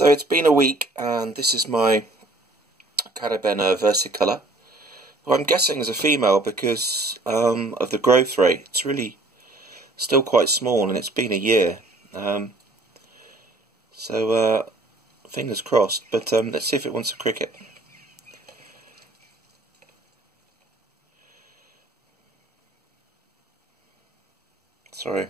So it's been a week and this is my Carabena Versi colour. Well, I'm guessing is a female because of the growth rate. It's really still quite small and it's been a year. So fingers crossed, but let's see if it wants a cricket. Sorry.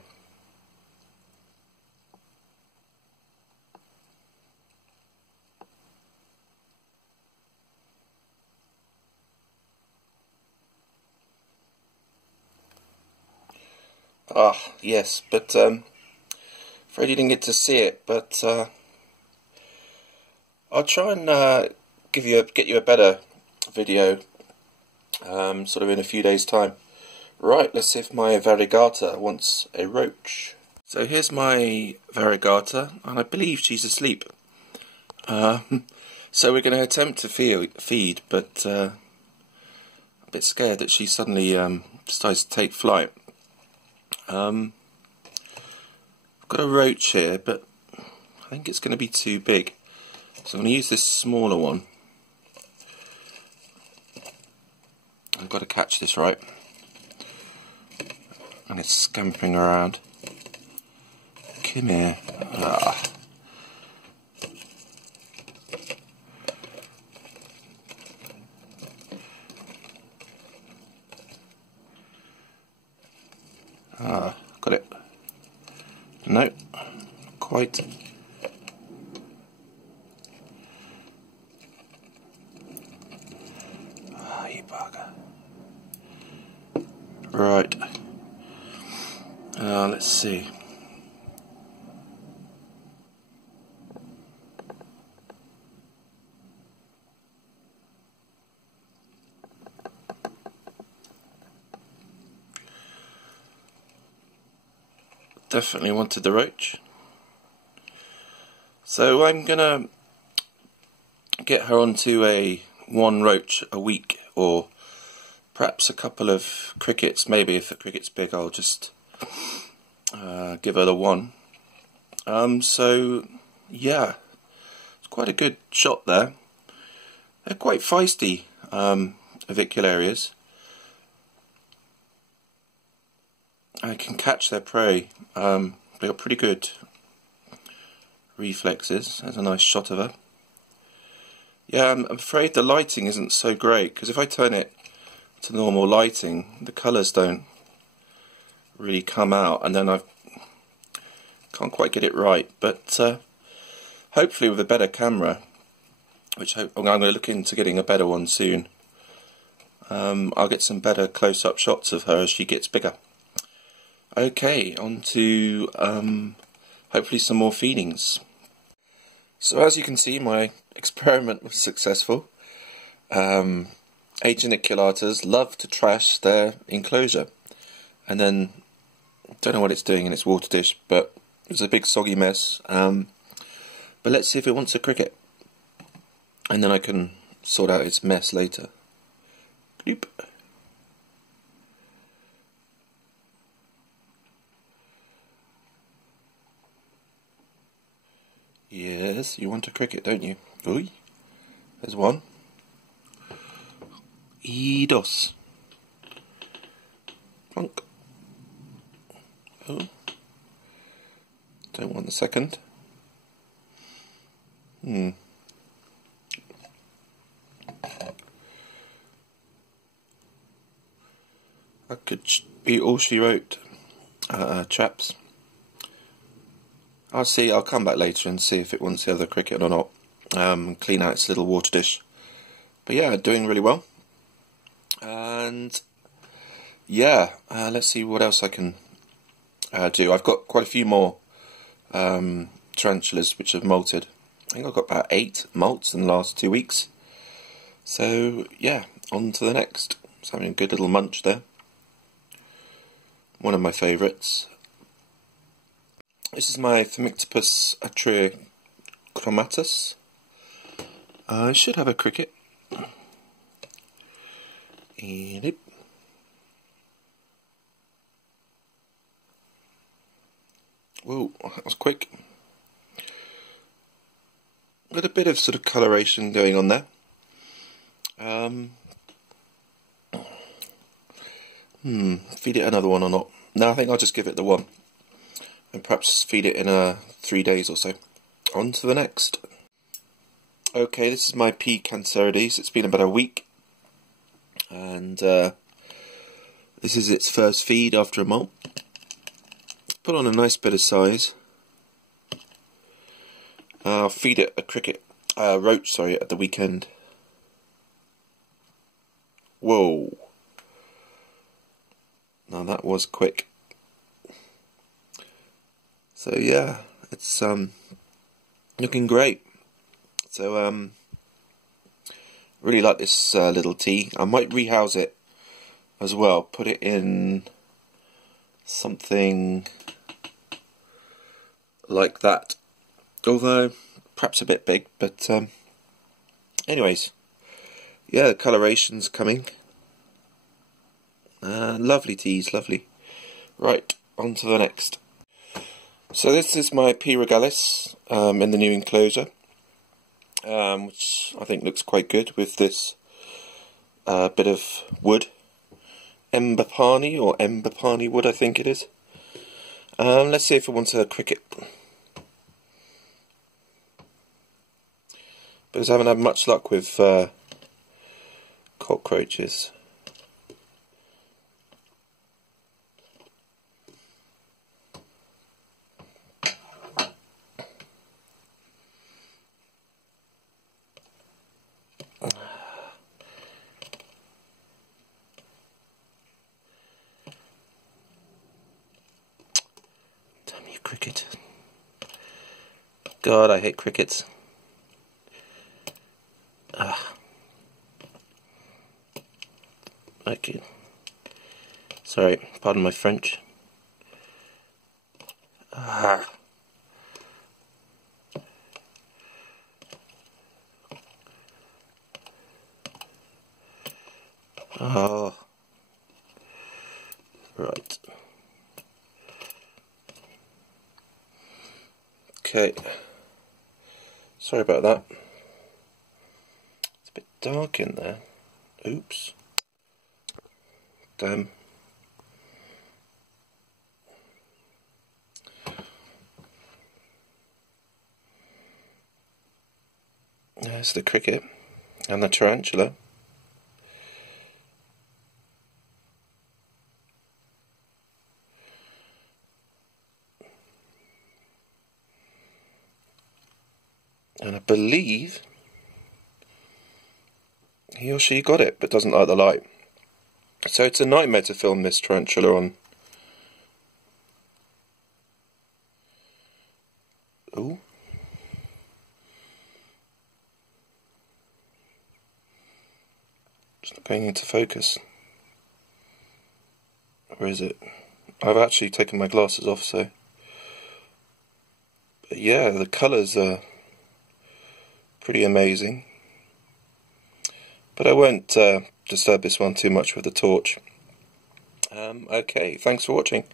Ah, yes, but afraid you didn't get to see it, but I'll try and get you a better video sort of in a few days' time. Right, let's see if my Variegata wants a roach. So here's my Variegata, and I believe she's asleep. So we're going to attempt to feed, but a bit scared that she suddenly decides to take flight. I've got a roach here, but I think it's going to be too big, so I'm going to use this smaller one. I've got to catch this right, and it's scampering around. Come here. Ah. Got it. No, not quite. Ah, you bugger. Right. Let's see. Definitely wanted the roach. So I'm gonna get her onto one roach a week, or perhaps a couple of crickets. Maybe if the cricket's big, I'll just give her the one. So yeah, it's quite a good shot there. They're quite feisty, avicularias. I can catch their prey. They've got pretty good reflexes. There's a nice shot of her. Yeah, I'm afraid the lighting isn't so great, because if I turn it to normal lighting, the colours don't really come out, and then I can't quite get it right. But hopefully with a better camera, which I'm going to look into getting a better one soon, I'll get some better close-up shots of her as she gets bigger. Okay, on to hopefully some more feedings. So as you can see, my experiment was successful. Geniculators love to trash their enclosure, and then don't know what it's doing in its water dish, but it was a big soggy mess. But let's see if it wants a cricket, and then I can sort out its mess later. Bloop. Yes, you want a cricket, don't you? Oi, there's one. Dos. Plunk. Oh. Don't want the second. I could be all she wrote, chaps. I'll see. I'll come back later and see if it wants the other cricket or not. Clean out its little water dish. But yeah, doing really well. And yeah, let's see what else I can do. I've got quite a few more tarantulas which have molted. I think I've got about 8 molts in the last 2 weeks. So yeah, on to the next. Just having a good little munch there. One of my favourites. This is my Atrichomatus. I should have a cricket. Whoa, that was quick. got a bit of sort of coloration going on there. Feed it another one or not? No, I think I'll just give it the one, and perhaps feed it in 3 days or so. On to the next. Okay, this is my P Cancerides. It's been about a week, and this is its first feed after a molt. Put on a nice bit of size. I'll feed it a roach, at the weekend. Whoa! Now that was quick. So yeah, it's looking great. So really like this little tea. I might rehouse it as well. Put it in something like that. Although perhaps a bit big, but anyways, yeah, the coloration's coming. Lovely teas, lovely. Right, on to the next. So this is my P Regalis in the new enclosure, which I think looks quite good with this bit of wood. Emberpani wood, I think it is. Let's see if it wants a cricket. Because I haven't had much luck with cockroaches. Damn you, cricket. God, I hate crickets. Okay. Sorry, pardon my French. Oh. Right. Okay. Sorry about that. It's a bit dark in there. Oops. Damn. There's the cricket and the tarantula. And I believe he or she got it, but doesn't like the light. So it's a nightmare to film this tarantula on. Ooh. It's not going into focus. Or is it? I've actually taken my glasses off, so. But yeah, the colours are pretty amazing. But I won't disturb this one too much with the torch. Okay, thanks for watching.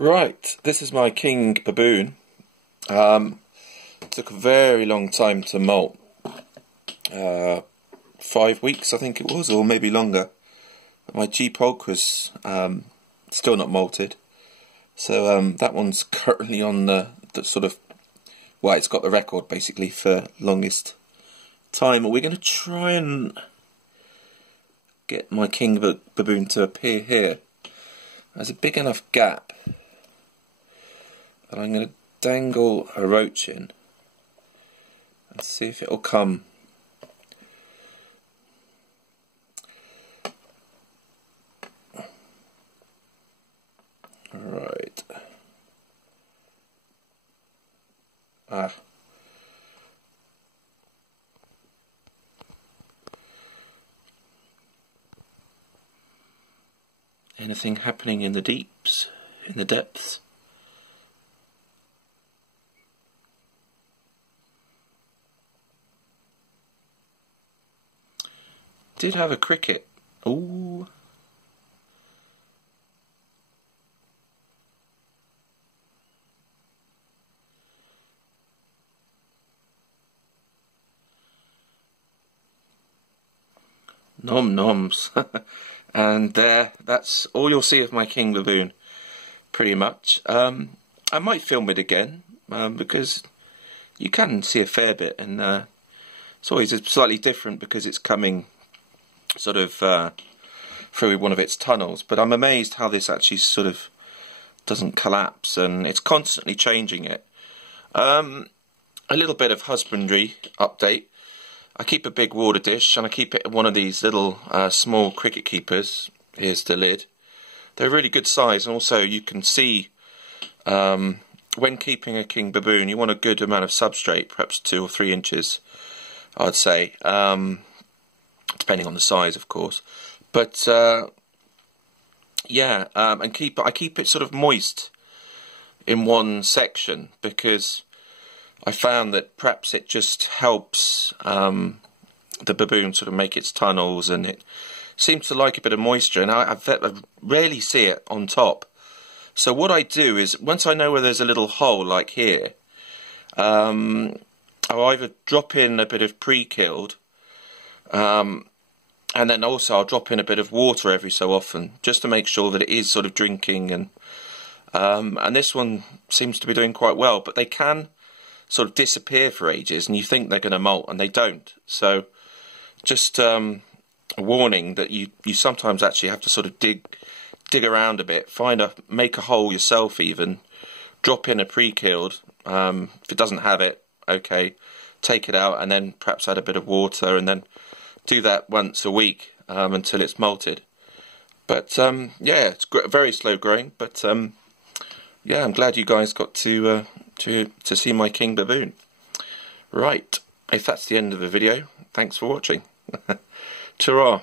Right, this is my king baboon. Took a very long time to molt. 5 weeks, I think it was, or maybe longer. My G pulchra's still not molted, so that one's currently on the sort of, well, it's got the record basically for longest time. We're going to try and get my king baboon to appear here. There's a big enough gap. And I'm going to dangle a roach in and see if it'll come. Right. Anything happening in the deeps, in the depths? Did have a cricket. Ooh. Nom noms. And there, that's all you'll see of my king baboon, pretty much. I might film it again, because you can see a fair bit, and it's always slightly different because it's coming sort of through one of its tunnels. But I'm amazed how this actually sort of doesn't collapse, and it's constantly changing it. A little bit of husbandry update. I keep a big water dish, and I keep it in one of these little small cricket keepers. Here's the lid. They're really good size, and also you can see when keeping a king baboon, you want a good amount of substrate, perhaps 2 or 3 inches, I'd say, depending on the size, of course. But yeah, and I keep it sort of moist in one section, because I found that perhaps it just helps the baboon sort of make its tunnels, and it seems to like a bit of moisture, and I rarely see it on top. So what I do is, once I know where there's a little hole like here, I'll either drop in a bit of pre-killed, and then also I'll drop in a bit of water every so often, just to make sure that it is sort of drinking, and this one seems to be doing quite well. But they can sort of disappear for ages, and you think they're going to molt, and they don't. So just a warning that you sometimes actually have to sort of dig around a bit, make a hole yourself, even drop in a pre-killed. If it doesn't have it, okay, take it out, and then perhaps add a bit of water, and then do that once a week until it's molted. But yeah, it's very slow growing, but yeah, I'm glad you guys got to see my king baboon. Right, if that's the end of the video, thanks for watching. Ta-ra.